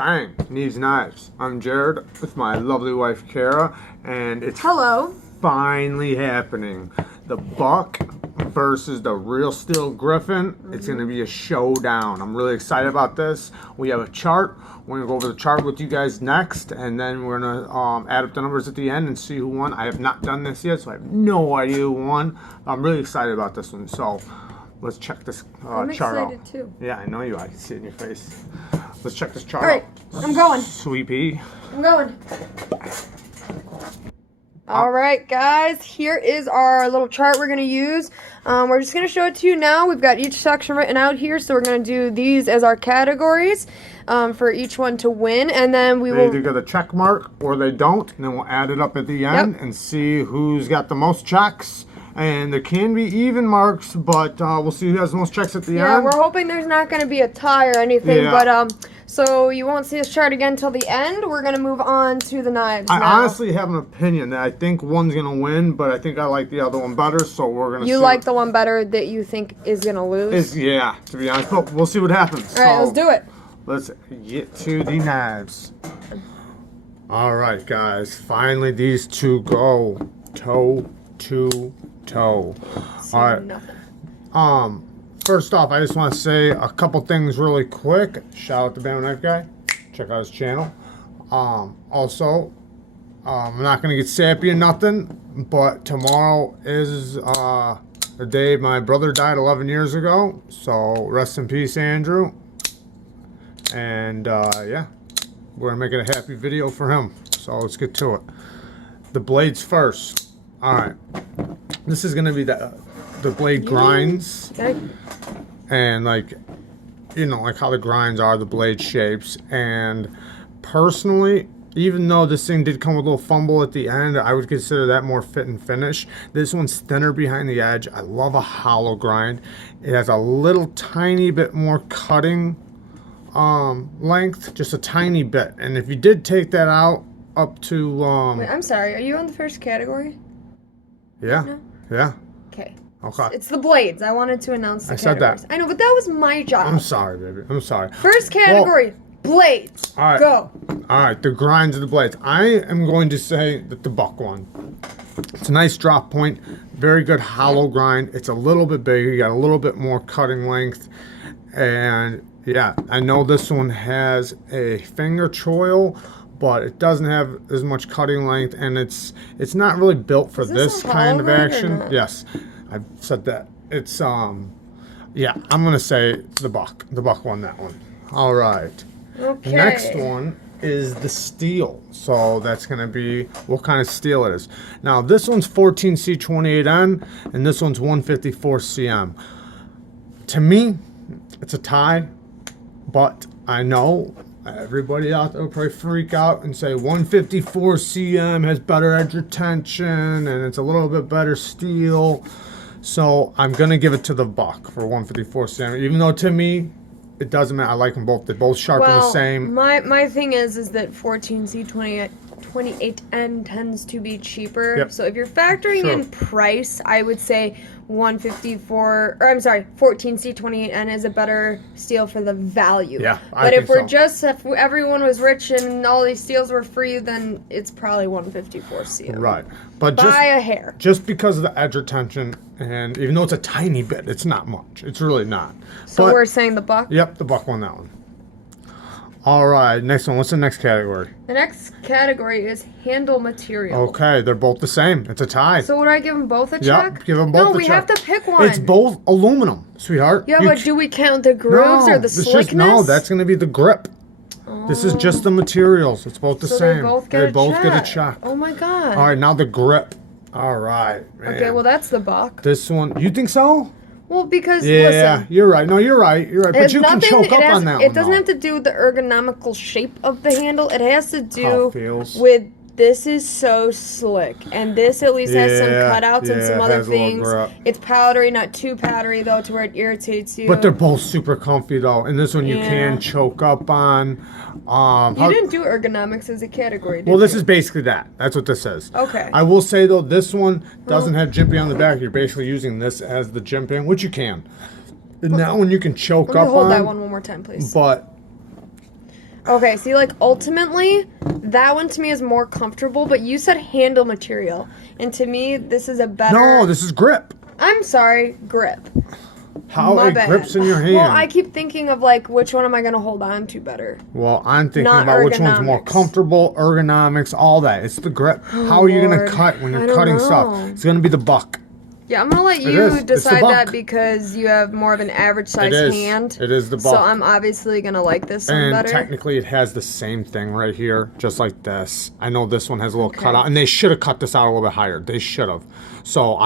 Dang, needs knives. I'm Jared with my lovely wife Kara, and it's hello. Finally happening. The buck versus the real steel Griffin. It's going to be a showdown. I'm really excited about this. We have a chart. We're going to go over the chart with you guys next, and then we're going to add up the numbers at the end and see who won. I have not done this yet, so I have no idea who won. I'm really excited about this one. So let's check this I'm chart out. excited too. Yeah, I know you are. I can see it in your face. Let's check this chart All right, out. I'm going. Sweet pea. I'm going. All right, guys, here is our little chart we're going to use. We're just going to show it to you now. We've got each section written out here, so we're going to do these as our categories for each one to win, and then we will either get a check mark or they don't, and then we'll add it up at the end and see who's got the most checks. And there can be even marks, but we'll see who has the most checks at the end. Yeah, we're hoping there's not going to be a tie or anything, but so you won't see us chart again until the end. We're going to move on to the knives now. I honestly have an opinion that I think one's going to win, but I think I like the other one better, so we're going to see. You like the one better that you think is going to lose? Yeah, to be honest, but we'll see what happens. All right, let's do it. Let's get to the knives. All right, guys, finally these two go toe to toe. All right. Nothing. First off, I just want to say a couple things really quick. Shout out to Bama Knife Guy. Check out his channel. Also, I'm not going to get sappy or nothing, but tomorrow is the day my brother died 11 years ago. So rest in peace, Andrew. And yeah, we're going to make it a happy video for him. So let's get to it. The blades first. All right. This is going to be the blade grinds. And like, you know, like how the grinds are, the blade shapes. And personally, even though this thing did come with a little fumble at the end, I would consider that more fit and finish. This one's thinner behind the edge. I love a hollow grind. It has a little tiny bit more cutting length, just a tiny bit. And if you did take that out up to Wait, I'm sorry, are you on the first category? Yeah. No? Yeah. Okay. Okay. It's the blades. I wanted to announce the said categories. that. I know, but that was my job. I'm sorry, baby. I'm sorry. First category, blades. All right. Go. All right, the grinds of the blades. I am going to say that the buck one. It's a nice drop point, very good hollow grind. It's a little bit bigger. You got a little bit more cutting length. And yeah, I know this one has a finger choil, but it doesn't have as much cutting length, and it's not really built for this kind of action. Yes, I've said that. It's yeah, I'm gonna say the buck. The buck won that one. All right. Okay. The next one is the steel. So that's gonna be what kind of steel it is. Now this one's 14C28N, and this one's 154CM. To me, it's a tie, but I know everybody out there will probably freak out and say 154CM has better edge retention and it's a little bit better steel. So I'm going to give it to the buck for 154CM, even though to me, it doesn't matter. I like them both. They're both sharp and the same. My thing is that 14C28N tends to be cheaper. Yep. So if you're factoring in price, I would say 14C28N is a better steel for the value. Yeah, but if everyone was rich and all these steels were free, then it's probably 154CM. Right. But by a hair. Just because of the edge retention, and even though it's a tiny bit, it's not much. It's really not. So we're saying the buck? Yep, the buck won that one. All right, next one. What's the next category? The next category is handle material. Okay, they're both the same. It's a tie. So would I give them both a check? Yep, give them both a check. No, we have to pick one. It's both aluminum, sweetheart. Yeah, but do we count the grooves or the slickness? No, that's going to be the grip. This is just the materials. It's both the same. They both get a check. Oh my god. All right, now the grip. All right, man. Okay, well that's the buck. This one, you think so? Well, because listen, you're right. No, you're right. You're right. But you can choke up on that one. It doesn't have to do with the ergonomical shape of the handle. It has to do feels. with this is so slick, and this at least has some cutouts and some other things. It's powdery, not too powdery though, to where it irritates you. But they're both super comfy though, and this one you can choke up on. You didn't do ergonomics as a category, did you? Well, this is basically that. That's what this is. Okay. I will say though, this one doesn't have jimping on the back. You're basically using this as the jimping, which you can. And that one you can choke up on. Hold that one more time, please. But Okay, see, like, ultimately, that one to me is more comfortable, but you said handle material. And to me, this is a better... No, this is grip. I'm sorry, grip. How My it bad. grips in your hand. Well, I keep thinking of, like, which one am I going to hold on to better? Well, I'm thinking Not about which one's more ergonomics. comfortable, ergonomics, all that. It's the grip. How are you going to Lord. cut when I you're don't cutting know. stuff? It's going to be the buck. Yeah, I'm going to let is. you It's the decide that buck. because you have more of an average size is. hand. It is the So buck. I'm obviously going to like this one And better. technically, it has the same thing right here, just like this. I know this one has a little Okay. cutout, and they should have cut this out a little bit higher. They should have. So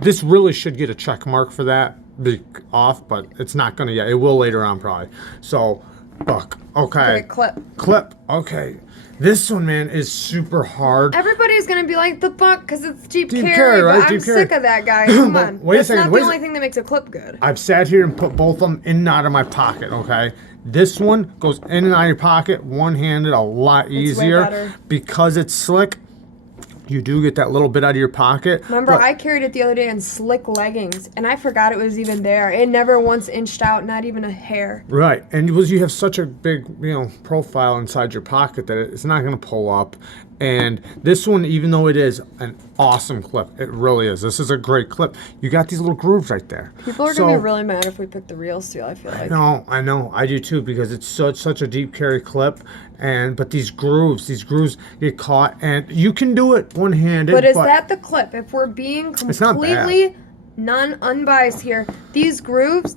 this really should get a check mark for that. Be off, but it's not gonna yet. It will later on probably. So, buck. Okay. Okay, clip. Clip. Okay. This one, man, is super hard. Everybody's gonna be like the buck because it's deep Deep carry, carry, right? but I'm Deep carry. sick of that, guys. Come But on, wait a that's second, not wait the a only thing that makes a clip good. I've sat here and put both of them in and out of my pocket, okay? This one goes in and out of your pocket, one-handed, a lot way easier. better. Because it's slick, you do get that little bit out of your pocket. Remember, but- I carried it the other day in slick leggings, and I forgot it was even there. It never once inched out, not even a hair. Right, and because you have such a big, profile inside your pocket that it's not going to pull up. And this one, even though it is an awesome clip, it really is. This is a great clip. You got these little grooves right there. People are gonna be really mad if we pick the real steel. I feel like. No, I know, I do too, because it's such a deep carry clip, but these grooves get caught, and you can do it one-handed. But is that the clip? If we're being not bad. completely unbiased here, these grooves,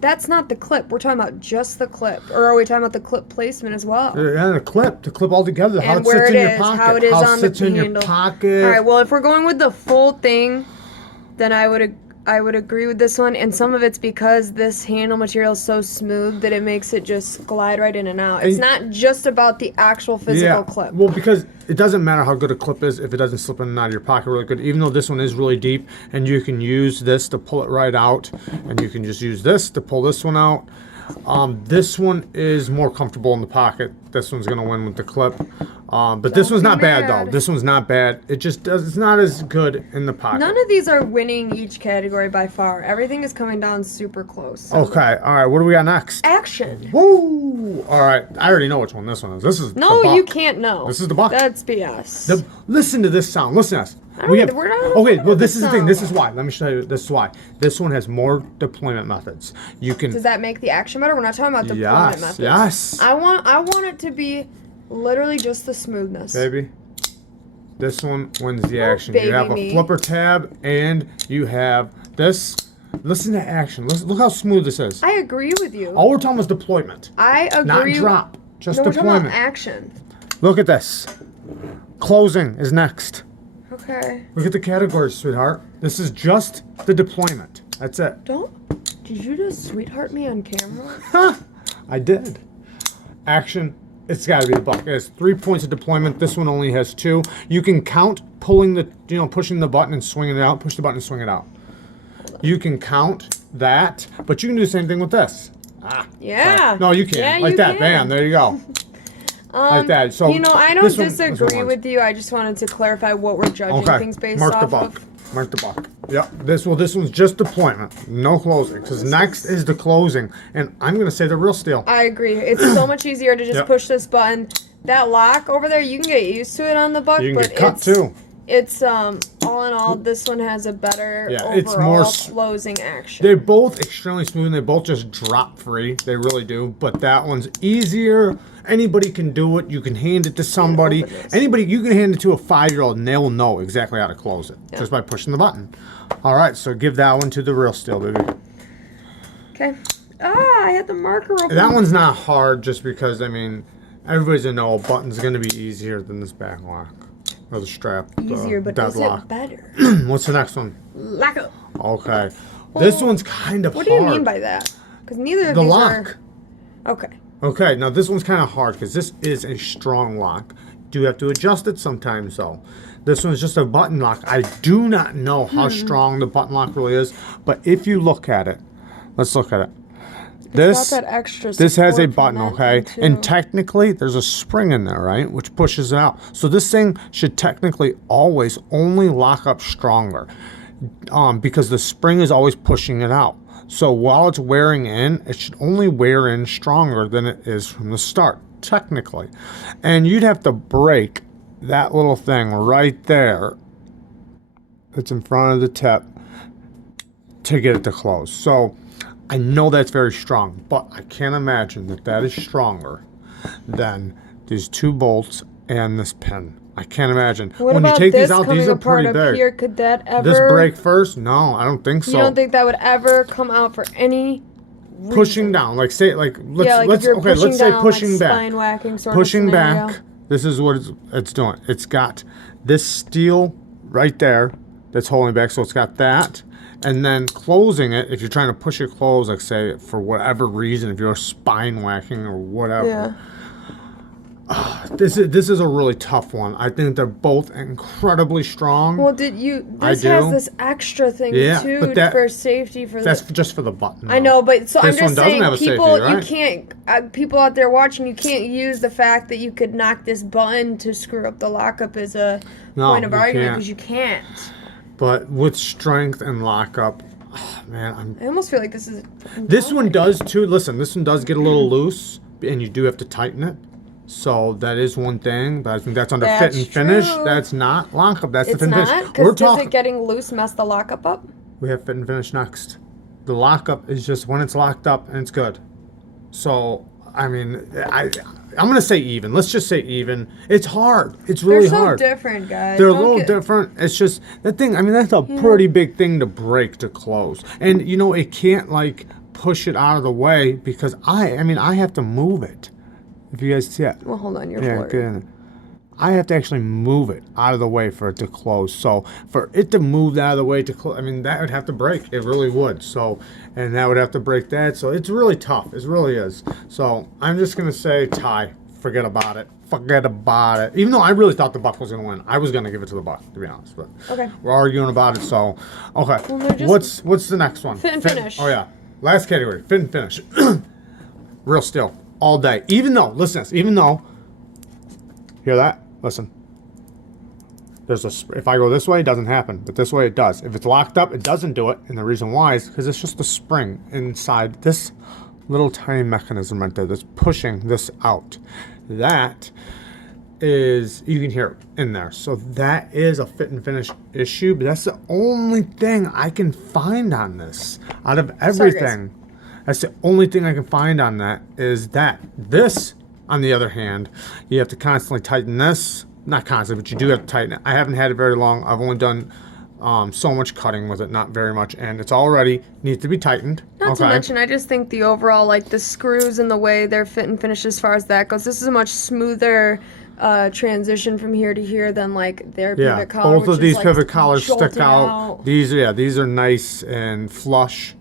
that's not the clip. We're talking about just the clip, or are we talking about the clip placement as well? Yeah, the clip all together, how And it where sits it in your is, pocket, how it is on the sits in your handle. pocket. All right. Well, if we're going with the full thing, then I would agree with this one, and some of it's because this handle material is so smooth that it makes it just glide right in and out. It's not just about the actual physical clip. Well, because it doesn't matter how good a clip is if it doesn't slip in and out of your pocket really good. Even though this one is really deep, and you can use this to pull it right out, and you can just use this to pull this one out. This one is more comfortable in the pocket. This one's gonna win with the clip. But this one's not bad though. This one's not bad. It's not as good in the pocket. None of these are winning each category by far. Everything is coming down super close. So Okay, all right. What do we got next? action. Woo! All right, I already know which one this one is. This is No, the buck. you can't know. This is the buck. That's BS. Listen to this sound. Listen to this. We're not Okay, gonna well, this is the thing. sound. This is why. Let me show you. This is why. This one has more deployment methods. You can. Does that make the action better? We're not talking about deployment Yes. methods. Yes. I want it to be literally just the smoothness. Baby. This one wins the Oh, action. You have baby a me. flipper tab, and you have this. Listen to action. Listen, look how smooth this is. I agree with you. All we're talking is deployment, I agree. not drop. Just No, we're talking deployment. about action. Look at this. Closing is next. Okay. Look at the categories, sweetheart. This is just the deployment. That's it. Did you just sweetheart me on camera? Huh. I did. Action. It's got to be the buck. It has 3 points of deployment. This one only has 2. You can count pushing the button and swinging it out. Push the button and swing it out. You can count that, but you can do the same thing with this. Yeah. Sorry. No, you can't. Yeah, like you that. can. Bam. There you go. Like that. So I don't this one disagree wins. with you. I just wanted to clarify what we're judging Okay. things based Mark off the buck. of. Mark the buck. Yep. This one's just deployment, no closing. Because next is the closing, and I'm gonna say the real steal. I agree. It's so much easier to just Yep. push this button. That lock over there, you can get used to it on the buck, You can but get cut too. It's all in all, this one has a better overall it's more closing action. They're both extremely smooth, and they both just drop free. They really do. But that one's easier. Anybody can do it. You can hand it to somebody. open this. Anybody, you can hand it to a 5-year-old, and they will know exactly how to close it just by pushing the button. All right, so give that one to the real steel, baby. Okay. I had the marker open. That one's not hard, just because everybody's gonna know a button's gonna be easier than this back lock or the strap. Easier, but is deadlock. it better? What's the next one? Lock. Okay, this one's kind of What hard. do you mean by that? Because neither of the these lock? are. Okay. Okay, now this one's kind of hard because this is a strong lock. Do have to adjust it sometimes though. This one's just a button lock. I do not know how strong the button lock really is, but if you look at it, let's look at it. It's got that extra this has a support button, from that okay? thing, too. And technically, there's a spring in there, right? Which pushes it out. So this thing should technically always only lock up stronger because the spring is always pushing it out. So while it's wearing in, it should only wear in stronger than it is from the start, technically. And you'd have to break that little thing right there that's in front of the tip to get it to close. So I know that's very strong, but I can't imagine that that is stronger than these 2 bolts and this pin. I can't imagine. What when about you take this these out, coming these are apart pretty up big. here? Could that ever... This break first? No, I don't think so. You don't think that would ever come out for any reason? Pushing down, like say, like let's Yeah, like if let's you're okay, let's say down, pushing like back. spine whacking sort Pushing of scenario. back. This is what it's doing. It's got this steel right there that's holding back, so it's got that. And then closing it, if you're trying to push it close, like say for whatever reason, if you're spine whacking or whatever. Yeah. This is a really tough one. I think they're both incredibly strong. Well, did you... I This do. has this extra thing, Yeah, too, but that- for safety for That's the... just for the button. I know, but so I'm This one just doesn't saying, have a safety, people, right? you can't... people out there watching, you can't use the fact that you could knock this button to screw up the lockup as a point of you argument, can't. because you can't. But with strength and lockup, oh, man, I almost feel like this is... This one does too. Listen, this one does get a little loose, and you do have to tighten it. So that is one thing, but I think that's under fit That's and finish. true. That's not lockup. That's It's the fit and not? finish. Because We're does talking. it getting loose mess the lockup up? We have fit and finish next. The lockup is just when it's locked up and it's good. So I mean, I'm gonna say even. Let's just say even. It's hard. It's really They're so hard. different, guys. They're a Don't little get- different. It's just that thing. I mean, that's a pretty big thing to break to close, and you know it can't like push it out of the way because I have to move it. If you guys see it, Well, hold on, you're yeah, floored. get in it. I have to actually move it out of the way for it to close. So for it to move out of the way to close, I mean that would have to break. It really would. So and that would have to break that. So it's really tough. It really is. So I'm just gonna say tie. Forget about it. Forget about it. Even though I really thought the buck was gonna win, I was gonna give it to the buck, to be honest. But Okay. we're arguing about it. So okay. Well, they're just- What's the next one? Fit and finish. Oh yeah. Last category. Fit and finish. Real still all day. Even though, listen to this. Even though, hear that? Listen. There's if I go this way, it doesn't happen, but this way it does. If it's locked up, it doesn't do it, and the reason why is because it's just a spring inside this little tiny mechanism right there that's pushing this out. That is, you can hear it in there. So that is a fit and finish issue, but that's the only thing I can find on this out of everything. That's the only thing I can find on that is that. This, on the other hand, you have to constantly tighten this. Not constantly, but you do have to tighten it. I haven't had it very long. I've only done so much cutting with it, not very much, and it's already needs to be tightened. Not to mention, I just think the overall, like the screws and the way they're fit and finish as far as that goes, this is a much smoother transition from here to here than like their pivot collar. Both of which these is, like, pivot collars stick jolting out. These are nice and flush.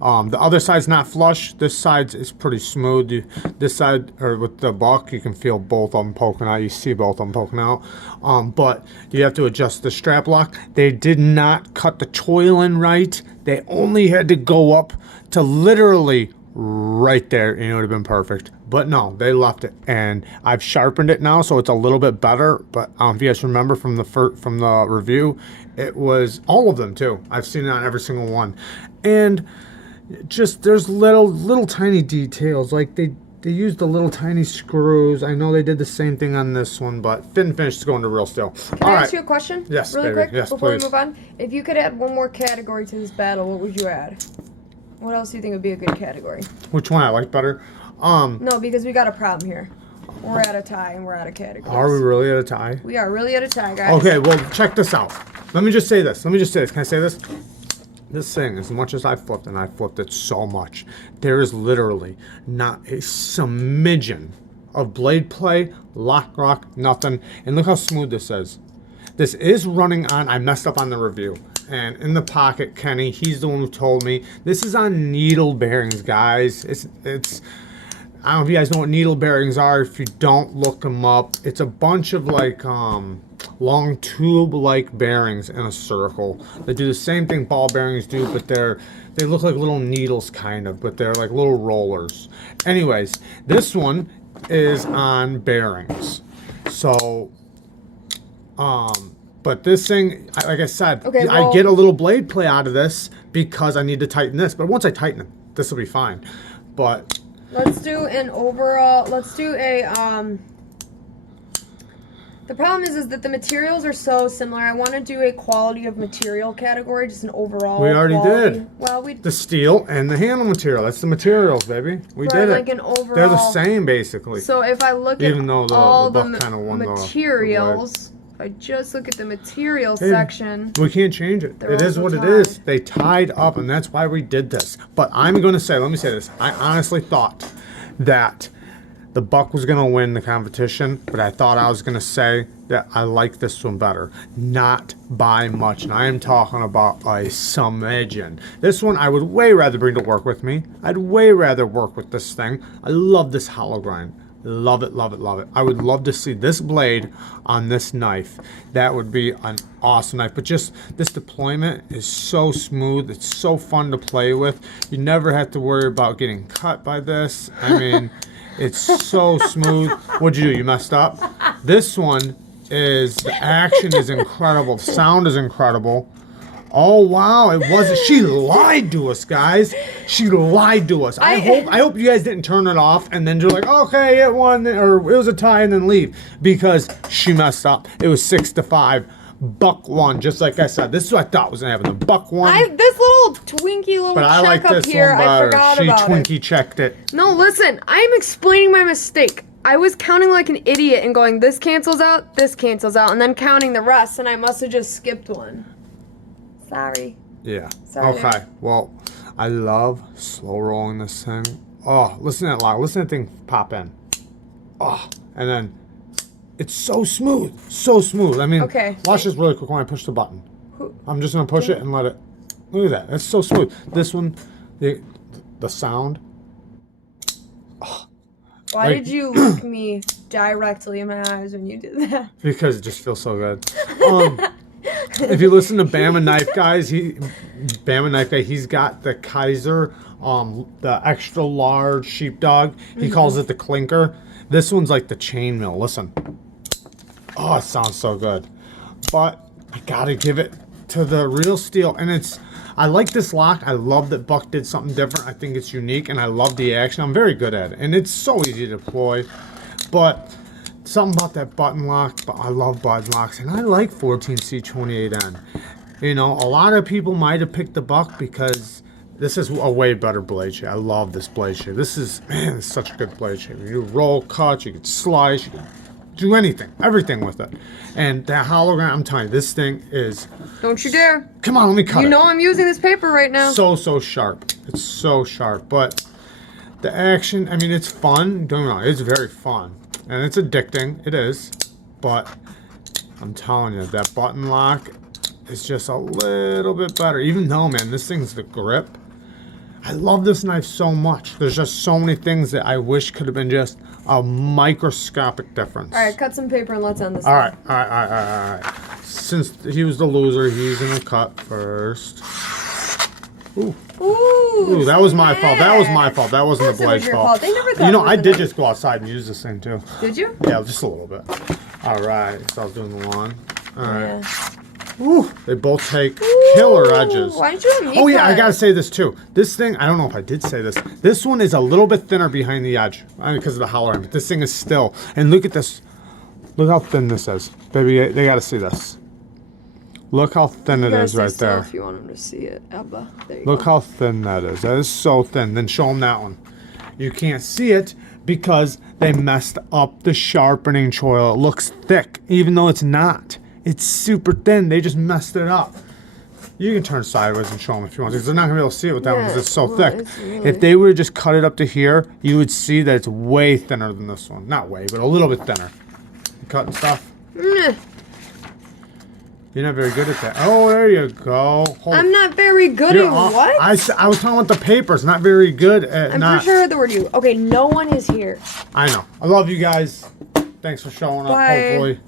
The other side's not flush. This side is pretty smooth. This side, or with the buck, you can feel both of them poking out. You see both of them poking out. But you have to adjust the strap lock. They did not cut the choil in right. They only had to go up to literally right there, and it would have been perfect. But no, they left it, and I've sharpened it now, so it's a little bit better. But if you guys remember from the review, it was all of them too. I've seen it on every single one, and just there's little tiny details, like they used the little tiny screws. I know they did the same thing on this one, but fit and finish is going to real still. Can I ask you a question? Yes, really baby. quick, Yes, before please. we move on? If you could add one more category to this battle, what would you add? What else do you think would be a good category? Which one I like better? No, because we got a problem here. We're at a tie and we're out of categories. Are we really at a tie? We are really at a tie, guys. Okay, well, check this out. Let me just say this. Can I say this? This thing, as much as I flipped, and I flipped it so much, there is literally not a smidgen of blade play, lock rock, nothing. And look how smooth this is. This is running on, I messed up on the review. And in the pocket, Kenny, he's the one who told me. This is on needle bearings, guys. It's I don't know if you guys know what needle bearings are. If you don't, look them up. It's a bunch of like long tube-like bearings in a circle. They do the same thing ball bearings do, but they look like little needles kind of, but they're like little rollers. Anyways, this one is on bearings. So But this thing, like I said, Okay, I well- get a little blade play out of this because I need to tighten this. But once I tighten it, this will be fine. But let's do an overall. Let's do a The problem is that the materials are so similar. I want to do a quality of material category, just an overall. We already quality. did. Well, we the steel and the handle material. That's the materials, baby. We for did like it. an overall. They're the same, basically. So if I look Even at though the all the, buck kinda won the materials, if I just look at the material Hey, section. We can't change it. They're It is also what it tied. is. They tied up, and that's why we did this. But I'm going to say, let me say this. I honestly thought that the buck was going to win the competition, but I thought I was going to say that I like this one better. Not by much. And I am talking about a smidgen. This one I would way rather bring to work with me. I'd way rather work with this thing. I love this hollow grind. Love it, love it, love it. I would love to see this blade on this knife. That would be an awesome knife. But just this deployment is so smooth. It's so fun to play with. You never have to worry about getting cut by this. I mean, it's so smooth. What'd you do? You messed up? This one is, the action is incredible. The sound is incredible. Oh wow, it wasn't. She lied to us, guys. She lied to us. I hope you guys didn't turn it off and then you're like, okay, it won, or it was a tie, and then leave, because she messed up. It was 6-5. Buck won, just like I said. This is what I thought was gonna happen. The buck won. This little Twinkie little but I check like up this here, one better. I forgot She about Twinkie it. checked it. No, listen, I'm explaining my mistake. I was counting like an idiot and going, this cancels out, and then counting the rest, and I must have just skipped one. Sorry. Yeah. Sorry. Okay. Well, I love slow rolling this thing. Oh, listen to that lock. Listen to that thing pop in. Oh, and then it's so smooth. So smooth. I mean, Okay. watch this really quick when I push the button. I'm just going to push it and let it. Look at that. It's so smooth. This one, the sound. Why did you look me directly in my eyes when you did that? Because it just feels so good. If you listen to Bama Knife Guys, he's got the Kaiser, the extra large sheepdog. He calls it the clinker. This one's like the chainmail. Listen. Oh, it sounds so good. But I gotta give it to the real steel. And I like this lock. I love that Buck did something different. I think it's unique, and I love the action. I'm very good at it. And it's so easy to deploy. But something about that button lock, but I love button locks, and I like 14C28N. You know, a lot of people might have picked the Buck because this is a way better blade shape. I love this blade shape. This is, man, it's such a good blade shape. You roll, cut, you can slice, you can do anything, everything with it. And that hologram, I'm telling you, this thing is... Don't you dare. Come on, let me cut it. You know I'm using this paper right now. So sharp. It's so sharp, but the action, I mean, it's fun. Don't get me wrong, it's very fun. And it's addicting, it is, but I'm telling you, that button lock is just a little bit better. Even though, man, this thing's the grip. I love this knife so much. There's just so many things that I wish could have been just a microscopic difference. All right, cut some paper and let's end this. All right. Since he was the loser, he's gonna cut first. Ooh. Ooh, that was my fault. That was my fault. That wasn't the blade's fault. They never thought You know, it was I a did knife. just go outside and use this thing too. Did you? Yeah, just a little bit. All right, so I was doing the one. All right. Yeah. Ooh, they both take killer edges. Why didn't you let me Oh yeah, I cut? gotta say this too. This thing, I don't know if I did say this. This one is a little bit thinner behind the edge, because of the hollow end. But this thing is still. And look at this. Look how thin this is, baby. They gotta see this. Look how thin it is right there. If you want them to see it, Abba. There you Look go. how thin that is. That is so thin. Then show them that one. You can't see it because they messed up the sharpening choil. It looks thick, even though it's not. It's super thin. They just messed it up. You can turn sideways and show them if you want, because they're not going to be able to see it with that one because it's so thick. It's really... If they would have just cut it up to here, you would see that it's way thinner than this one. Not way, but a little bit thinner. You cutting stuff? Meh. You're not very good at that. Oh, there you go. I'm not very good at what? I was talking about the papers. Not very good at I'm pretty sure I heard the word you. Okay, no one is here. I know. I love you guys. Thanks for showing up. Bye. Hopefully.